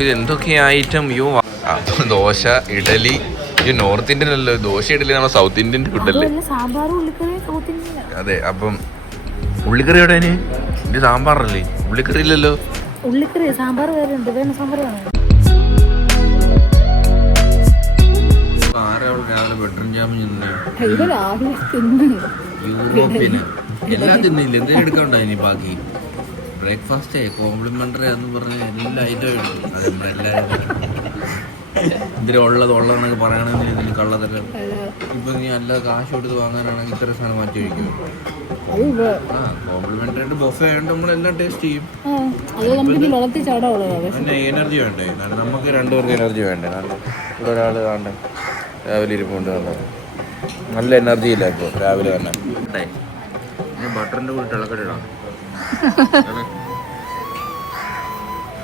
ഇത് എന്തൊക്കെയാ ഐറ്റം? അയ്യോ, ദോശ, ഇഡലി. ഈ നോർത്ത് ഇന്ത്യൻ അല്ലോ, ദോശ ഇഡലി നമ്മുടെ സൗത്ത് ഇന്ത്യൻ ഫുഡല്ലേ? അതെ. അപ്പം ഉള്ളിക്കറി എവിടെ? ഇത് സാമ്പാറല്ലേ? ഉള്ളിക്കറി ഇല്ലല്ലോ. ഉള്ളിക്കറി സാമ്പാർ വേറെ ഉണ്ട്. വേണം സാമ്പാർ വേണം. രാവിലെ ബട്ടർ ജാമുൻ യൂറോപ്യന് എല്ലാം തിന്നില്ല. എന്തെങ്കിലും എടുക്കാണ്ടായി ബാക്കി ബ്രേക്ക്ഫാസ്റ്റ് കോംപ്ലിമെന്ററി എന്ന് പറഞ്ഞ എല്ലാ ഐറ്റവും എടുക്കും. അത് നമ്മളെല്ലാവരും ഇതിൽ ഉള്ളതെന്നൊക്കെ പറയണമെങ്കിൽ ഇതിൽ കള്ളതല്ല. ഇപ്പൊ നീ നല്ല കാശ് കൊടുത്ത് വാങ്ങാനാണെങ്കിൽ ഇത്ര സാധനം മാറ്റി വയ്ക്കും. കോംപ്ലിമെന്ററി ആയിട്ട് ബൊഫേ ആയതുകൊണ്ട് നമ്മളെല്ലാം ടേസ്റ്റ് ചെയ്യും. പിന്നെ എനർജി വേണ്ടേ? നമുക്ക് രണ്ടുപേർക്ക് എനർജി വേണ്ടേ? ഇവിടെ ഒരാൾ വേണ്ടേ രാവിലെ ഇരിപ്പുണ്ട്. നല്ല എനർജി ഇല്ല ഇപ്പോൾ രാവിലെ തന്നെ. ബട്ടറിന്റെ കൂടെ ഇളക്കട്ടിടാം.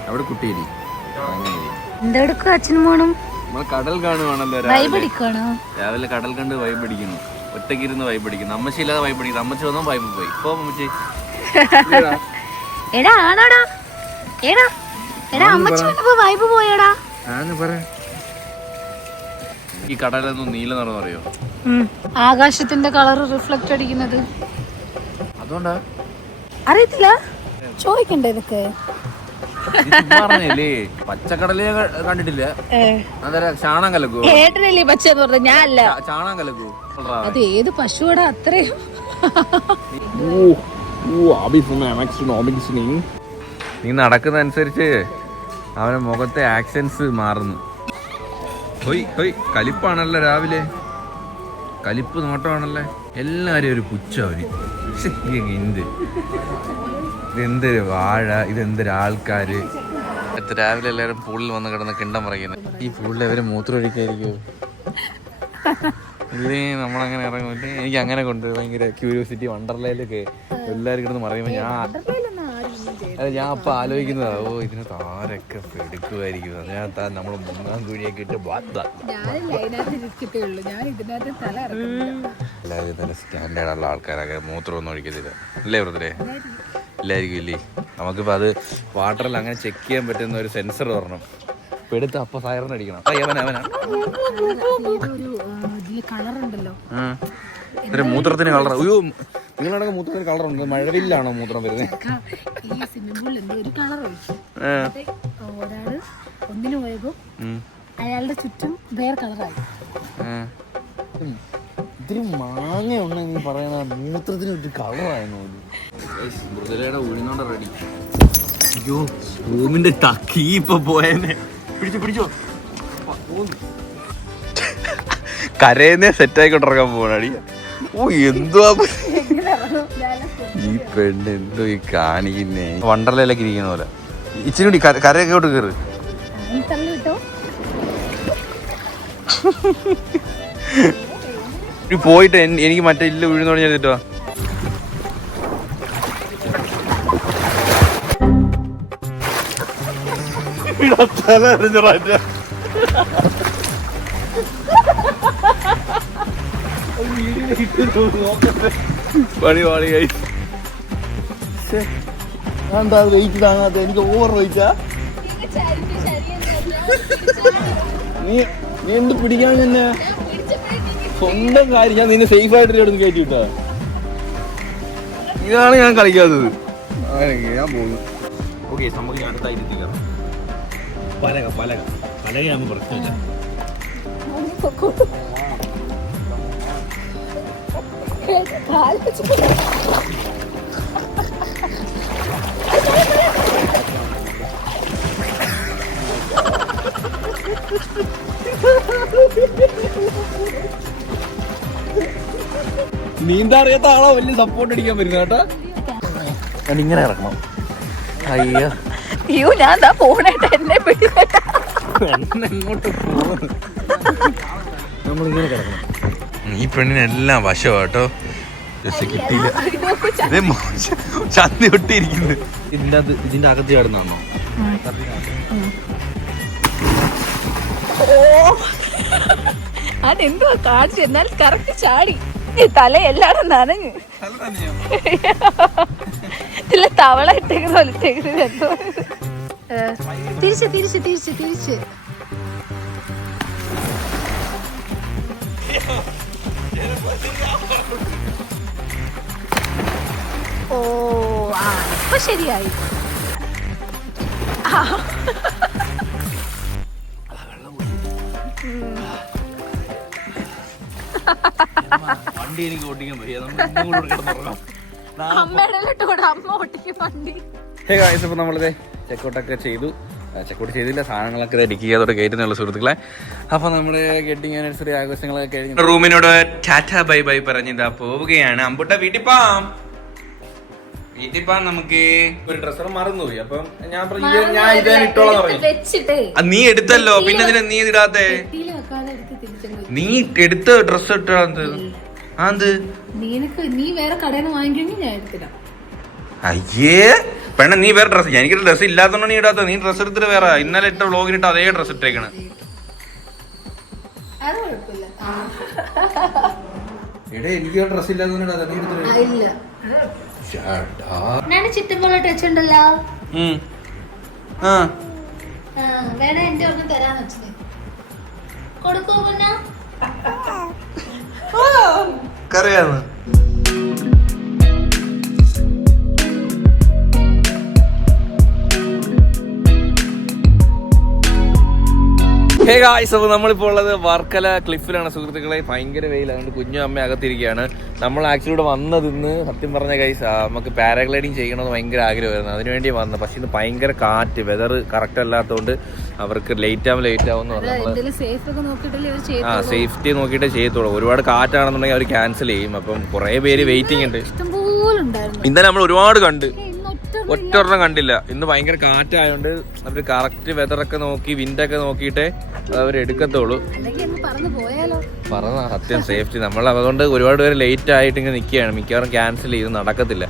അവിടെ കുട്ടിയിരി എന്തെടുക്കും അച്ഛനും മോനും? നമ്മൾ കടൽ കാണുവാണല്ലോ രാവിലെ. കടൽ കണ്ട് വൈബ് അടിക്കുന്നു. ഒറ്റയ്ക്കിരുന്ന് വൈബ് അടിക്കുന്നു. അമ്മച്ചി ഇല്ലാതെ വൈബ് അടിക്കുന്നു. അമ്മച്ചി വന്നോ വൈബ് പോയി. ഇപ്പൊ അമ്മച്ചി എടാ ആണോടാ? എടാ എടാ അമ്മച്ചി വന്നപ്പോ വൈബ് പോയടാ. ഈ കടലൊന്നും നീല നിറം അറിയോ? ആകാശത്തിന്റെ കളർ റിഫ്ലക്ട് അടിക്കുന്നത്. അതുകൊണ്ടാ അറിയത്തില്ല, ചോദിക്കണ്ടേ ഇതൊക്കെ? പറഞ്ഞല്ലേ പച്ചക്കടല് കണ്ടിട്ടില്ല. ചാണകം കലക്കൂ. ഏട്ടനല്ലേ പച്ചന്ന് പറഞ്ഞ? ഞാനല്ല. ചാണകം കലക്കൂ. അത് ഏത് പശുവടാ? അത്രയും നീ നടക്കുന്ന അനുസരിച്ച് അവന്റെ മുഖത്തെ ആക്സൻസ് മാറുന്നു. ഹൊയ് ഹൊയ് കലിപ്പാണല്ലോ രാവിലെ. കലിപ്പ് നോട്ടമാണല്ലേ. എല്ലാരും ഒരു പുച്ഛവര്. ഇതെന്തൊരു വാഴ, ഇതെന്തൊരു ആൾക്കാര്. രാവിലെ എല്ലാവരും പൂളിൽ വന്ന് കിടന്ന് കിണ്ടം പറയുന്നത്. ഈ പൂളിൽ അവര് മൂത്രം ഒഴിക്കായിരിക്കുമോ? ഇല്ലേ, നമ്മളങ്ങനെ ഇറങ്ങുമല്ലേ. എനിക്ക് അങ്ങനെ കൊണ്ട് ഭയങ്കര ക്യൂരിയോസിറ്റി. വണ്ടർലയിലൊക്കെ എല്ലാവരും കിടന്ന് പറയുമ്പോൾ ഞാൻ അപ്പം ആലോചിക്കുന്നതാ, ഓ ഇതിന് താരൊക്കെ എടുക്കുമായിരിക്കും. ഞാൻ നമ്മൾ മൂന്നാം കുഴിയൊക്കെ ഇട്ട് എല്ലാവരും നല്ല സ്റ്റാൻഡേർഡുള്ള ആൾക്കാരൊക്കെ മൂത്രമൊന്നും ഒഴിക്കത്തില്ല അല്ലേ ബ്രദറെ? ഇല്ലായിരിക്കും ഇല്ലേ? നമുക്കിപ്പോൾ അത് വാട്ടറിൽ അങ്ങനെ ചെക്ക് ചെയ്യാൻ പറ്റുന്ന ഒരു സെൻസർ വരണം. ഇപ്പം എടുത്ത് അപ്പം സൈറൻ അടിക്കണം. ഇത്ര മൂത്രത്തിന് കളർ. അയ്യോ, നിങ്ങളടക്കം മൂത്രത്തിന് കളറുണ്ട്. മഴവില്ലാണോ മൂത്രം വരുന്നത്? ഒന്നിനു പോയപ്പോ അയാളുടെ ചുറ്റും വേറെ കളറായി. ഇത്തിരി മാങ്ങ ഉണ്ടെങ്കിൽ പറയണ മൂത്രത്തിന് ഒരു കളറായിരുന്നു. മൃദുലയുടെ ഉഴുന്നോണ്ട റെഡി. അയ്യോ, റൂമിന്റെ തക്കി ഇപ്പൊ പോയെന്നെ. പിടിച്ചോ. കരയുന്നേ സെറ്റായിക്കൊണ്ടിറങ്ങാൻ പോകണടി. ഓ എന്തുവാ ഈ പെണ്ണ്, എന്തോ ഈ കാണിക്കുന്നേ? വണ്ടർലയിലൊക്കെ ഇരിക്കുന്ന പോലെ. ഇച്ചിരി കൂടി കരയൊക്കെ കൊണ്ട് കയറ്. പോയിട്ട് എനിക്ക് മറ്റേ ഇല്ല ഉഴുന്നോട് ചെയ്തിട്ടോ. പണി കൈ എന്താ വെയിറ്റ് താങ്ങാത്ത? എനിക്ക് ഓവർ വെയിറ്റാ. നീ എന്ത് പിടിക്കാൻ തന്നെ സ്വന്തം കാര്യം. ഞാൻ നിന്നെ സേഫ് ആയിട്ട് എടുത്ത് കയറ്റി വിട്ടാ. ഇതാണ് ഞാൻ കളിക്കാത്തത്. ഞാൻ പോകുന്നു. ഓക്കെ, നമുക്ക് ഞാൻ അടുത്തായിരുത്തില്ല. പലകയാകുമ്പോൾ പ്രശ്നമില്ല. നീന്താ അറിയാത്ത ആളോ വലിയ സപ്പോർട്ട് അടിക്കാൻ വരുന്ന കേട്ടോ. ഞാൻ ഇങ്ങനെ ഇറങ്ങണം. അയ്യോ, ഞാൻ പോണേട്ടാ, എന്നെ എങ്ങോട്ട് പോകുന്നു? നമ്മളിങ്ങനെ കിടക്കണം. ഈ പെണ്ണിനെല്ലാം വശമാ കേട്ടോ. കിട്ടിയില്ല. ചന്തി ഒട്ടിയിരിക്കുന്നത്. ഇതിന്റെ അകത്ത് ചാടുന്നാണോ? അതെന്തുവാ കാണിച്ചു? എന്നാൽ കറക്റ്റ് ചാടി. തല എല്ലാടും നനഞ്ഞു. ഇതിലെ തവള ഇട്ടേക്കുന്ന പോലെ എന്തോ തിരിച്ച് തിരിച്ച് തിരിച്ച് തിരിച്ച്. ഓ ആ ഇപ്പൊ ശരിയായി. വണ്ടി എനിക്ക് ഓട്ടിക്കാൻ വയ്യ. അമ്മയുടെ അമ്മ ഓട്ടിക്കും വണ്ടി. ഇപ്പോൾ നമ്മളിത് ചെക്കൗട്ടൊക്കെ ചെയ്തു. ചെക്കൗട്ട് ചെയ്തില്ല, സാധനങ്ങളൊക്കെ ഇരിക്കുക കയറ്റുന്നുള്ള സുഹൃത്തുക്കളെ. അപ്പോൾ നമ്മുടെ ഗെറ്റിംഗ് ആനിവേഴ്സറി ആഘോഷങ്ങളൊക്കെ കഴിഞ്ഞു റൂമിനോട് ടാറ്റ ബൈ ബൈ പറഞ്ഞിതാ പോവുകയാണ്. അമ്പുട്ട വീട്ടിൽ പോവാം നമുക്ക്. ഒരു ഡ്രസ്സർ മറന്നുപോയി. അപ്പം ഞാൻ പറഞ്ഞു ഞാൻ ഇത് ഇട്ടോളാം പറഞ്ഞു. നീ എടുത്തല്ലോ, പിന്നെ ഇതിനെ നീ ഇടാത്തെ. നീ എടുത്ത ഡ്രസ് ഇട്ടത് നീ വേറെ കടയിൽ നിന്ന് വാങ്ങിക്കണമെങ്കിൽ ഞാൻ എടുത്തില്ല. അയ്യേ പെണ്ണ, നീ വേറെ ഡ്രസ്. എനിക്ക് ഡ്രസ് ഇല്ലാത്തോണ്ട് നീ ഇടാത്ത. നീ ഡ്രസ് എടുത്തിട്ട് വേറെ ഇന്നലെ ഇട്ട വ്ളോഗിലിട്ട് അതേ ഡ്രസ് ഇട്ടേക്കണ്. എനിക്ക് ഡ്രസ് ഇല്ലാത്ത ചിറ്റപ്പോളെ ടച്ച് ഉണ്ടല്ലോ. വേണേ എന്റെ ഒന്നും തരാന്ന് വെച്ചത് കൊടുക്കോ പിന്നെ കറിയാന്ന്. ഹേ ഗായ്സ്, അപ്പോൾ നമ്മളിപ്പോൾ ഉള്ളത് വർക്കല ക്ലിഫിലാണ് സുഹൃത്തുക്കളെ. ഭയങ്കര വെയിൽ, അതുകൊണ്ട് കുഞ്ഞു അമ്മ അകത്തിരിക്കുകയാണ്. നമ്മൾ ആക്ച്വലി ഇവിടെ വന്നതിന്ന് സത്യം പറഞ്ഞ ഗൈസ് നമുക്ക് പാരാഗ്ലൈഡിങ് ചെയ്യണമെന്ന് ഭയങ്കര ആഗ്രഹമായിരുന്നു. അതിനുവേണ്ടി വന്നത്. പക്ഷെ ഇന്ന് ഭയങ്കര കാറ്റ്, വെതർ കറക്റ്റ് അല്ലാത്തതുകൊണ്ട് അവർക്ക് ലേറ്റ് ആവും സേഫ്റ്റി നോക്കിയിട്ടേ ചെയ്യത്തുള്ളൂ. ഒരുപാട് കാറ്റാണെന്നുണ്ടെങ്കിൽ അവർ ക്യാൻസൽ ചെയ്യും. അപ്പം കുറേ പേര് വെയിറ്റിംഗ് ഉണ്ട്. ഇന്നലെ നമ്മൾ ഒരുപാട് കണ്ട്, ഒറ്റൊരെണ്ണം കണ്ടില്ല. ഇന്ന് ഭയങ്കര കാറ്റായതുകൊണ്ട് അവർ കറക്റ്റ് വെതറൊക്കെ നോക്കി വിൻഡൊക്കെ നോക്കിയിട്ടേ അവർ എടുക്കത്തുള്ളൂ. പറഞ്ഞ സത്യം സേഫ്റ്റി നമ്മൾ അതുകൊണ്ട് ഒരുപാട് പേര് ലേറ്റ് ആയിട്ട് ഇങ്ങനെ നിൽക്കുകയാണ്. മിക്കവാറും ക്യാൻസൽ ചെയ്ത് നടക്കത്തില്ല.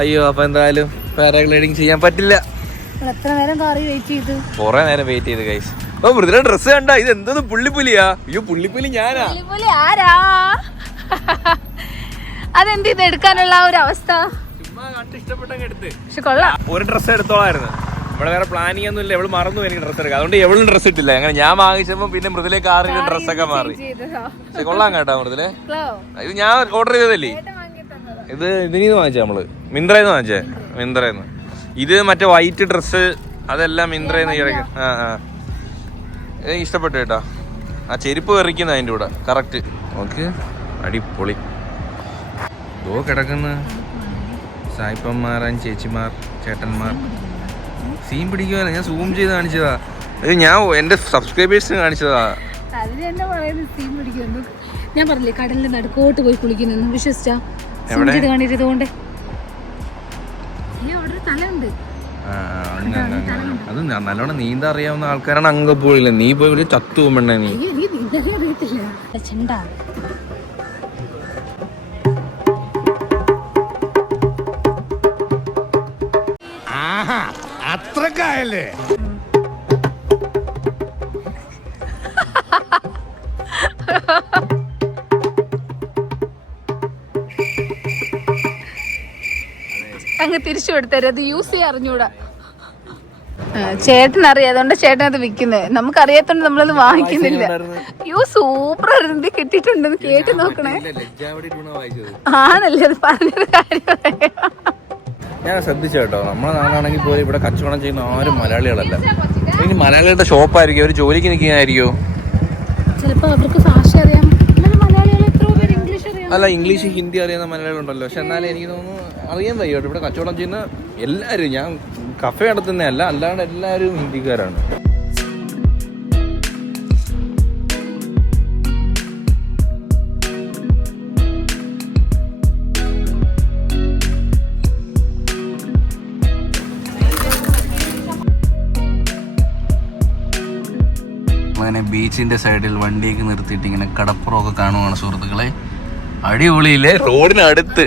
അയ്യോ, അപ്പൊ എന്തായാലും പാരാഗ്ലൈഡിങ് ചെയ്യാൻ പറ്റില്ല. കുറെ നേരം വെയിറ്റ് ചെയ്ത് ഗൈസ്. ഓ മൃദുല ഡ്രസ് കണ്ട, ഇത് എന്തോന്ന് പുള്ളിപ്പുലിയാ? അയ്യോ പുള്ളിപ്പുലി ഞാനാ. അതെന്ത് ഇത് എടുക്കാനുള്ള ഒരു അവസ്ഥ? ഒരു ഡ്രസ്സ് എടുത്തോളായിരുന്നു. ഇവിടെ വേറെ പ്ലാനിങ് ഒന്നും ഇല്ല. എവള് മറന്നു എനിക്ക് ഡ്രസ്സ് എടുക്കാം. അതുകൊണ്ട് എവളും ഡ്രസ്സ് ഇട്ടില്ല. അങ്ങനെ ഞാൻ വാങ്ങിച്ചപ്പോ പിന്നെ മൃദുലേക്ക് ആറിന് ഡ്രസ്സൊക്കെ മാറി. പക്ഷെ കൊള്ളാൻ കേട്ടാ മൃദുലെ. ഇത് ഞാൻ ഓർഡർ ചെയ്തതല്ലേ. ഇത് ഇതിന്ന് വാങ്ങിച്ച നമ്മള് മിന്ത്രന്ന് വാങ്ങിച്ചേ. മിന്ത്രന്ന് ഇത് മറ്റേ വൈറ്റ് ഡ്രസ്സ് അതെല്ലാം മിന്ത്രന്ന് ഇറക്കും. എനിക്ക് ഇഷ്ടപ്പെട്ടു കേട്ടോ. ആ ചെരുപ്പ് കറിക്കുന്ന അതിൻ്റെ കൂടെ കറക്റ്റ്. ഓക്കെ, അടിപൊളി. ഓ കിടക്കുന്ന സായിപ്പന്മാർ, ചേച്ചിമാർ, ചേട്ടന്മാർ സീൻ പിടിക്കുവാനാ. ഞാൻ സൂം ചെയ്ത് കാണിച്ചതാ. ഇത് ഞാൻ എന്റെ സബ്സ്ക്രൈബേഴ്സിന് കാണിച്ചതാ. ഞാൻ പറഞ്ഞില്ലേ കടലിന്റെ നടുക്കോട്ട് പോയി കുളിക്കുന്നു. വിശ്വസിച്ചാ? അത് നല്ലോണം നീന്താ അറിയാവുന്ന ആൾക്കാരാണ്. അങ്ങ് പോയില്ല, നീ പോയി ചത്തു പോകുമ്പോണ്ടേ നീ. അത്രക്കായല്ലേ? അങ്ങ് തിരിച്ചു കൊടുത്തരും. അത് യൂസ് ചെയ്യാൻ അറിഞ്ഞൂടാ. ചേട്ടൻ അറിയാം, അതുകൊണ്ട് ചേട്ടൻ അത് വിൽക്കുന്നത്. നമുക്കറിയാത്തോണ്ട് നമ്മളത് വാങ്ങിക്കുന്നില്ല. യോ സൂപ്പർ ആയിരുന്നു, കിട്ടിയിട്ടുണ്ടെന്ന് കേട്ട് നോക്കണേ. ആണല്ലേ, അത് പറഞ്ഞൊരു കാര്യം. ഞാൻ ശ്രദ്ധിച്ചു കേട്ടോ. നമ്മളെ നാടാണെങ്കിൽ പോലും ഇവിടെ കച്ചവടം ചെയ്യുന്ന ആരും മലയാളികളല്ല. ഇനി മലയാളികളുടെ ഷോപ്പായിരിക്കും, അവർ ജോലിക്ക് നിൽക്കുന്നതായിരിക്കും. ചിലപ്പോൾ അവർക്ക് ഭാഷ അറിയാം. അല്ല, ഇംഗ്ലീഷ് ഹിന്ദി അറിയുന്ന മലയാളികളുണ്ടല്ലോ. പക്ഷെ എന്നാലും എനിക്ക് തോന്നുന്നു അറിയാൻ വയ്യ കേട്ടോ. ഇവിടെ കച്ചവടം ചെയ്യുന്ന എല്ലാവരും, ഞാൻ കഫേ നടത്തുന്നതല്ല, അല്ലാണ്ട് എല്ലാവരും ഹിന്ദിക്കാരാണ്. അങ്ങനെ ബീച്ചിന്റെ സൈഡിൽ വണ്ടിയൊക്കെ നിർത്തിയിട്ട് ഇങ്ങനെ കടപ്പുറമൊക്കെ കാണുവാണ് സുഹൃത്തുക്കളെ. അടിപൊളിയില്ലേ, റോഡിനടുത്ത്.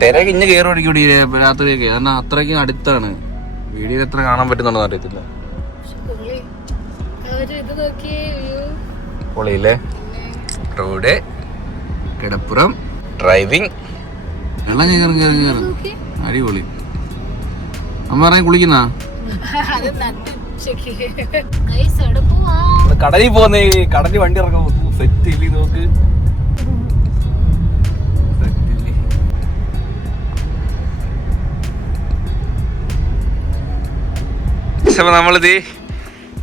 തിരക്ക് ഇന്ന് കയറി ഓടിക്കൂടി രാത്രിയൊക്കെ, കാരണം അത്രയ്ക്കും അടുത്താണ്. വീഡിയോയിൽ എത്ര കാണാൻ പറ്റുന്നുണ്ടോ അറിയത്തില്ല. പൊളിയില്ലേ റോഡ്, കിടപ്പുറം, ഡ്രൈവിംഗ് എല്ലാം കയറും. അടിപൊളി. അമ്മ പറഞ്ഞ കുളിക്കുന്ന കടലിൽ പോകുന്നേ, കടലിൽ വണ്ടി ഇറക്കാൻ സെറ്റ് ഇല്ലേ നോക്ക്. അപ്പൊ നമ്മളിത്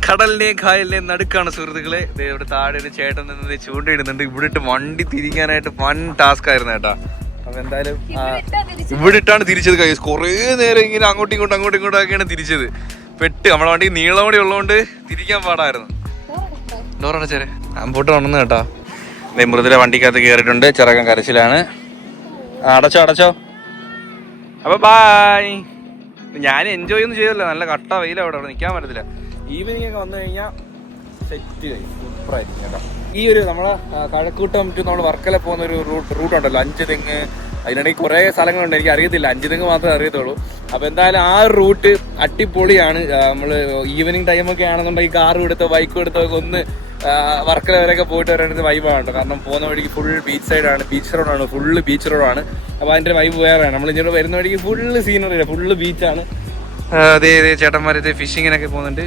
കടലിന്റെയും കായലിന്റെയും നടുക്കാണ് സുഹൃത്തുക്കളെ. ഇവിടെ താഴെ ഒരു ചേട്ടൻ നിന്ന് ചൂണ്ടയിടുന്നുണ്ട്. ഇവിടെ ഇട്ട് വണ്ടി തിരിക്കാനായിട്ട് വൻ ടാസ്ക് ആയിരുന്നു കേട്ടാ. അപ്പൊ എന്തായാലും ഇവിടെ ഇട്ടാണ് തിരിച്ചത്. കൈസ് കുറേ നേരം ഇങ്ങനെ അങ്ങോട്ടും ഇങ്ങോട്ടും ഒക്കെയാണ് തിരിച്ചത്. പെട്ട് നമ്മളെ വണ്ടി നീളം കൂടി ഉള്ളതുകൊണ്ട് തിരിക്കാൻ പാടായിരുന്നു. ഡോറടച്ചേരെ അമ്പോട്ട് ഉണന്ന് കേട്ടാ. മൃദുല വണ്ടിക്കകത്ത് കയറിയിട്ടുണ്ട്. ചെറുക്കൻ കരച്ചിലാണ്. അടച്ചോ. അപ്പൊ ബായ്. ഞാൻ എൻജോയ് ഒന്നും ചെയ്തല്ലോ. നല്ല കട്ട വെയില അവിടെ നിൽക്കാൻ പറ്റത്തില്ല. ഈവനിങ് ഒക്കെ വന്നു കഴിഞ്ഞാൽ സെറ്റ് സൂപ്പറായിരിക്കും കേട്ടോ. ഈ ഒരു നമ്മളെ കഴക്കൂട്ടം ടു നമ്മൾ വർക്കല പോകുന്ന ഒരു റൂട്ട് ഉണ്ടല്ലോ, 5 തെങ്ങ്. അതിനിടയ്ക്ക് കുറേ സ്ഥലങ്ങളുണ്ട്, എനിക്ക് അറിയത്തില്ല. 5 തെങ്ങ് മാത്രമേ അറിയത്തുള്ളൂ. അപ്പോൾ എന്തായാലും ആ റൂട്ട് അടിപൊളിയാണ്. നമ്മൾ ഈവനിങ് ടൈമൊക്കെ ആണെന്നുണ്ടെങ്കിൽ കാറും എടുത്തോ ബൈക്കും എടുത്തോ ഒന്ന് വർക്കല വരെയൊക്കെ പോയിട്ട് വരേണ്ടത് വൈബാണ്. കാരണം പോകുന്ന വഴിക്ക് ഫുൾ ബീച്ച് സൈഡാണ്, ബീച്ച് റോഡാണ്, ഫുള്ള് ബീച്ച് റോഡാണ്. അപ്പോൾ അതിൻ്റെ വൈബ് വേറെയാണ്. നമ്മൾ ഇങ്ങോട്ട് വരുന്ന വഴിക്ക് ഫുള്ള് സീനറി, ഫുള്ള് ബീച്ചാണ്. അതെ ചേട്ടന്മാരത്തെ ഫിഷിങ്ങിനൊക്കെ പോകുന്നുണ്ട്.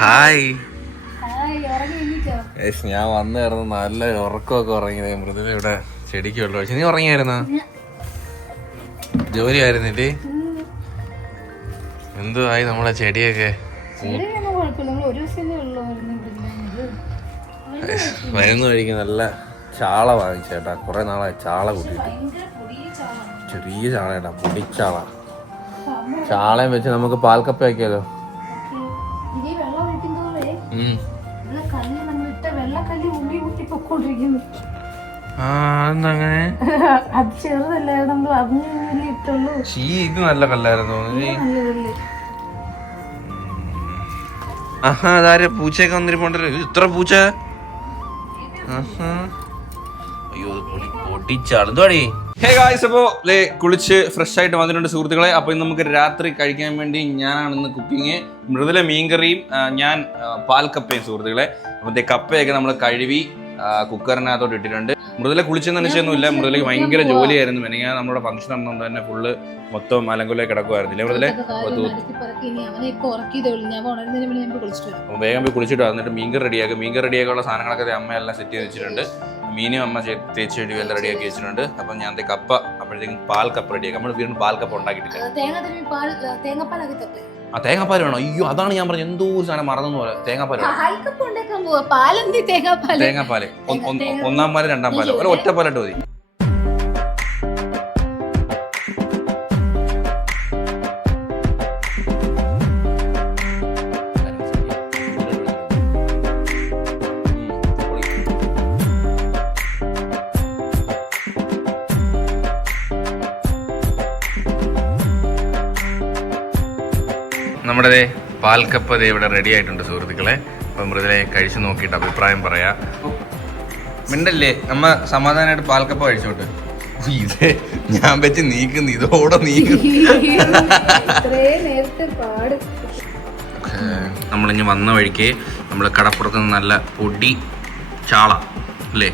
ഹായ്. ഞാൻ വന്നു കിടന്ന് നല്ല ഉറക്കമൊക്കെ ഉറങ്ങിയത്. മൃദുല ഇവിടെ ചെടിക്ക് വെള്ളം ഒഴിച്ചു. നീ ഉറങ്ങിയായിരുന്ന? ജോലി ആയിരുന്നില്ലേ? എന്തുവായി നമ്മളെ ചെടിയൊക്കെ? വരുന്ന വഴിക്ക് നല്ല ചാള വാങ്ങിച്ചേട്ടാ. കുറെ നാളായി ചാള കൂട്ടിയിട്ട്. ചെറിയ ചാളേട്ടാ, പൊടിച്ചാള. ചാളയും വെച്ച് നമുക്ക് പാൽക്കപ്പ ആക്കിയാലോ? ഇത് നല്ല കല്ലായിരുന്നു. ആഹാ, അതാരെ പൂച്ചയൊക്കെ വന്നിരിപ്പുണ്ടല്ലോ. ഇത്ര പൂച്ച. അയ്യോ പൊട്ടിച്ചാളെന്തോടി. ഹേ ഗായ്സ്, അപ്പോൾ കുളിച്ച് ഫ്രഷ് ആയിട്ട് വന്നിട്ടുണ്ട് സുഹൃത്തുക്കളെ. അപ്പോൾ ഇന്ന് നമുക്ക് രാത്രി കഴിക്കാൻ വേണ്ടി ഞാനാണ് ഇന്ന് കുക്കിങ്. മൃദുല മീൻകറിയും ഞാൻ പാൽക്കപ്പയും സുഹൃത്തുക്കളെ. അപ്പോൾ കപ്പയൊക്കെ നമ്മൾ കഴുകി കുക്കറിനകത്തോട്ട് ഇട്ടിട്ടുണ്ട്. മൃദുല കുളിച്ചെന്ന് നിശ്ചയൊന്നുമില്ല. മൃദുലയ്ക്ക് ഭയങ്കര ജോലിയായിരുന്നു. മെനങ്ങാൻ നമ്മുടെ ഫംഗ്ഷൻ നടന്നുകൊണ്ട് തന്നെ ഫുള്ള് മൊത്തം അലങ്കുലേ കിടക്കുമായിരുന്നില്ലേ മൃദുല? വേഗം പോയി കുളിച്ചിട്ട് വന്നിട്ട് മീൻകറി റെഡിയാക്കും. മീൻകറി റെഡിയാക്കാനുള്ള സാധനങ്ങളൊക്കെ അമ്മയെല്ലാം സെറ്റ് ചെയ്ത് വെച്ചിട്ടുണ്ട്. മീനും അമ്മ തേച്ച് എല്ലാം റെഡിയാക്കി വെച്ചിട്ടുണ്ട്. അപ്പം ഞാൻ കപ്പ അപ്പോഴത്തേക്കും പാൽക്കപ്പ റെഡിയാക്കാം. നമ്മൾ വീണ്ടും പാൽക്കപ്പ ഉണ്ടാക്കിയിട്ടില്ല. ആ തേങ്ങാപ്പാൽ വേണം. അയ്യോ, അതാണ് ഞാൻ പറഞ്ഞത്. എന്തോ ഒരു സാധനം മറന്നു പോലെ. തേങ്ങാപ്പാൽ തേങ്ങാപ്പാല് 1-ാം പാല് 2-ാം പാല് ഒരു ഒറ്റപ്പാലിട്ട് മതി. നമ്മുടെ പാൽക്കപ്പ ഇവിടെ റെഡി ആയിട്ടുണ്ട് സുഹൃത്തുക്കളെ. അപ്പം മൃദുലെ കഴിച്ചു നോക്കിയിട്ട് അഭിപ്രായം പറയാ. മിണ്ടല്ലേ അമ്മ, സമാധാനമായിട്ട് പാൽക്കപ്പ കഴിച്ചോട്ട്. ഇത് ഞാൻ വെച്ച് നീക്കുന്നു, ഇതോടെ നീക്കുന്നു. നമ്മളിഞ്ഞ് വന്ന വഴിക്ക് നമ്മൾ കടപ്പുറത്ത് നിന്ന് നല്ല പൊടി ചാള അല്ലേ.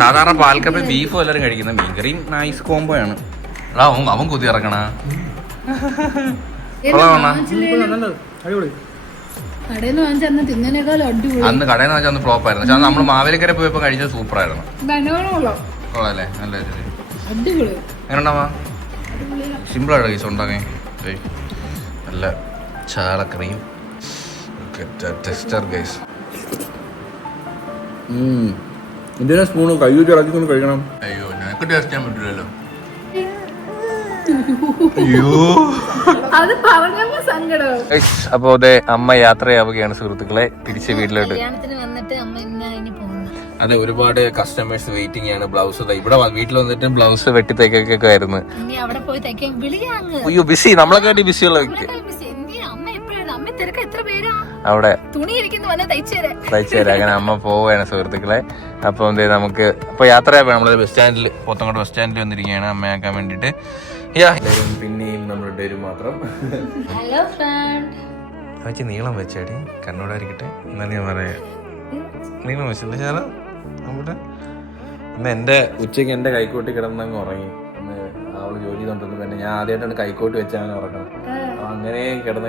സാധാരണ പാൽക്കപ്പ ബീഫും എല്ലാവരും കഴിക്കുന്നത്. മീൻകറിയും നൈസ് കോംബോ ആണ്. അവൻ കുത്തി ഇറക്കണ അന്ന് കടയിൽ നിന്ന് വെച്ചാൽ ഫ്ലോപ്പ് ആയിരുന്നു. പക്ഷെ നമ്മള് മാവേലിക്കര പോയപ്പോ കഴിച്ചത് സൂപ്പർ ആയിരുന്നു. കൊള്ളാല്ലേ? നല്ല എങ്ങനെയുണ്ടാവാ? സിമ്പിൾ ആയിട്ട് കഴിച്ചു ഉണ്ടാക്കാൻ. നല്ല ചാളക്കറിയും ടെക്സ്ചർ ഗൈസ്. ഇന്ത്യൻ സ്പൂണ് കയ്യൂറ്റി ഇളക്കിക്കൊണ്ട് കഴിക്കണം. അയ്യോ, നിനക്ക് ടേസ്റ്റ് ചെയ്യാൻ പറ്റില്ലല്ലോ. അപ്പൊ അതെ അമ്മ യാത്രയാവുകയാണ് സുഹൃത്തുക്കളെ തിരിച്ച് വീട്ടിലോട്ട്. അതെ, ഒരുപാട് കസ്റ്റമേഴ്സ് വെയിറ്റിംഗ് ആണ്. ബ്ലൗസ് ഇവിടെ വീട്ടിൽ വന്നിട്ട് ബ്ലൗസ് വെട്ടി തയ്ക്കൊക്കെ ആയിരുന്നു. അയ്യോ ബിസി, നമ്മളൊക്കെ വേണ്ടി ബിസി ഉള്ള വ്യക്തി അവിടെ തയ്ച്ചുതരാം. അങ്ങനെ അമ്മ പോവുകയാണ് സുഹൃത്തുക്കളെ. അപ്പൊ എന്തേ നമുക്ക് ഇപ്പൊ യാത്രയാവുക. നമ്മള് ബസ് സ്റ്റാൻഡിൽ, പോത്തങ്കോട് ബസ് സ്റ്റാൻഡിൽ വന്നിരിക്കുകയാണ് അമ്മയാക്കാൻ വേണ്ടിട്ട്. പിന്നെയും നമ്മളുടെ ഒരു മാത്രം വെച്ച് നീളം വെച്ചാടി കണ്ണൂടായിരിക്കട്ടെ. എന്നാലും ഞാൻ പറയാ നീളം വെച്ചില്ല ചേരാ. നമ്മുടെ ഇന്ന് എന്റെ ഉച്ചയ്ക്ക് എന്റെ കൈക്കൂട്ടി കിടന്നങ്ങ് ഉറങ്ങി. അവള് ജോലി തോന്നുന്നു. പിന്നെ ഞാൻ ആദ്യമായിട്ടാണ് കൈക്കോട്ട് വെച്ചാൽ ഉറങ്ങണം. അങ്ങനെ കിടന്ന്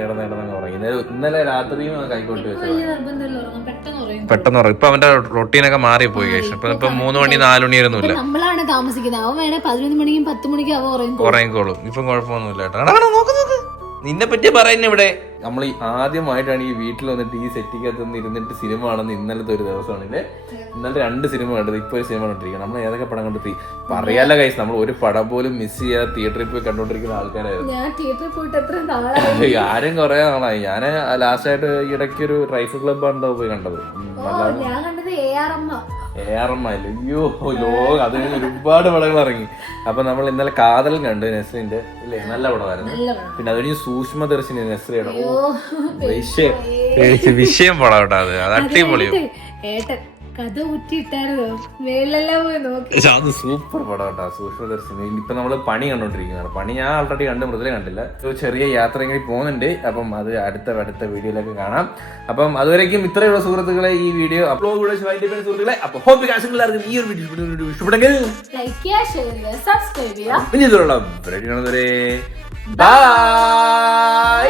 ഉറങ്ങി. ഇന്നലെ രാത്രിയും കൈക്കോട്ട് വെച്ചു പെട്ടെന്ന് ഉറങ്ങും. ഇപ്പൊ അവന്റെ റൊട്ടീനൊക്കെ മാറിപ്പോയി. ഇപ്പൊ 3 മണി 4 മണി വരുന്നില്ല. നമ്മളാണ് താമസിക്കുന്നത്. അവൻ വേണേ 11 മണിക്കും 10 മണിക്കും അവൻ ഉറങ്ങിക്കോളും. ഇപ്പം കുഴപ്പമൊന്നുമില്ല കേട്ടോ. നോക്ക് നിന്നെ പറ്റി പറയുന്ന ഇവിടെ നമ്മൾ ആദ്യമായിട്ടാണ് ഈ വീട്ടിൽ വന്നിട്ട് ഈ സെറ്റിക്കകത്ത് ഇരുന്നിട്ട് സിനിമ കാണുന്ന ഇന്നലത്തെ ഒരു ദിവസമാണ്. ഇന്നലെ 2 സിനിമ കണ്ടത്, ഇപ്പൊ ഒരു സിനിമ കണ്ടിരിക്കണം. നമ്മൾ ഏതൊക്കെ പടം കണ്ടെത്തി പറയാല്ല കൈസ്. നമ്മൾ ഒരു പടം പോലും മിസ് ചെയ്യാതെ തിയേറ്ററിൽ പോയി കണ്ടോണ്ടിരിക്കുന്ന ആൾക്കാരായിരുന്നു. ആരും കുറെ നാളായി. ഞാൻ ലാസ്റ്റ് ആയിട്ട് ഇടയ്ക്ക് ഒരു റൈഫിൾ ക്ലബ് ആണ് പോയി കണ്ടത്. ARM അയ്യോ അത് ഒരുപാട് പടങ്ങൾ ഇറങ്ങി. അപ്പൊ നമ്മൾ ഇന്നലെ കാതൽ കണ്ടു നെസ്രിന്റെ ഇല്ലേ, നല്ല പടമായിരുന്നു. പിന്നെ അത് കഴിഞ്ഞ് സൂക്ഷ്മദർശിനി നെസ്രിയുടെ വിഷയം പടം കേട്ടോ. അത് അടിപൊളിയും കഥ ഊറ്റിയിട്ടായിരുന്നോ മേലെല്ലാം പോയി നോക്കി. അത് സൂപ്പർ പടം കേട്ടോ സൂക്ഷ്മദർശിനി. ഇപ്പൊ നമ്മള് പണി കണ്ടോണ്ടിരിക്കുന്നതാണ്. പണി ഞാൻ ആൾറെഡി കണ്ട്, മൃദുല കണ്ടില്ല. ഒരു ചെറിയ യാത്ര ഇങ്ങനെ പോകുന്നുണ്ട്. അപ്പം അത് അടുത്ത വീഡിയോയിലൊക്കെ കാണാം. അപ്പം അതുവരേക്കും ഇത്രയുള്ള സുഹൃത്തുക്കളെ ഈ വീഡിയോ അപ്ലോഡ് കൂടെ സുഹൃത്തുക്കളെ. അപ്പൊ ഹോപ്പ് എല്ലാവർക്കും ഈ ഒരു വീഡിയോ ഇഷ്ടപ്പെട്ടെങ്കിൽ ലൈക്ക് ചെയ്യുക, ഷെയർ ചെയ്യുക, സബ്സ്ക്രൈബ് ചെയ്യുക. പിന്നെ ഇതുള്ള ബൈ.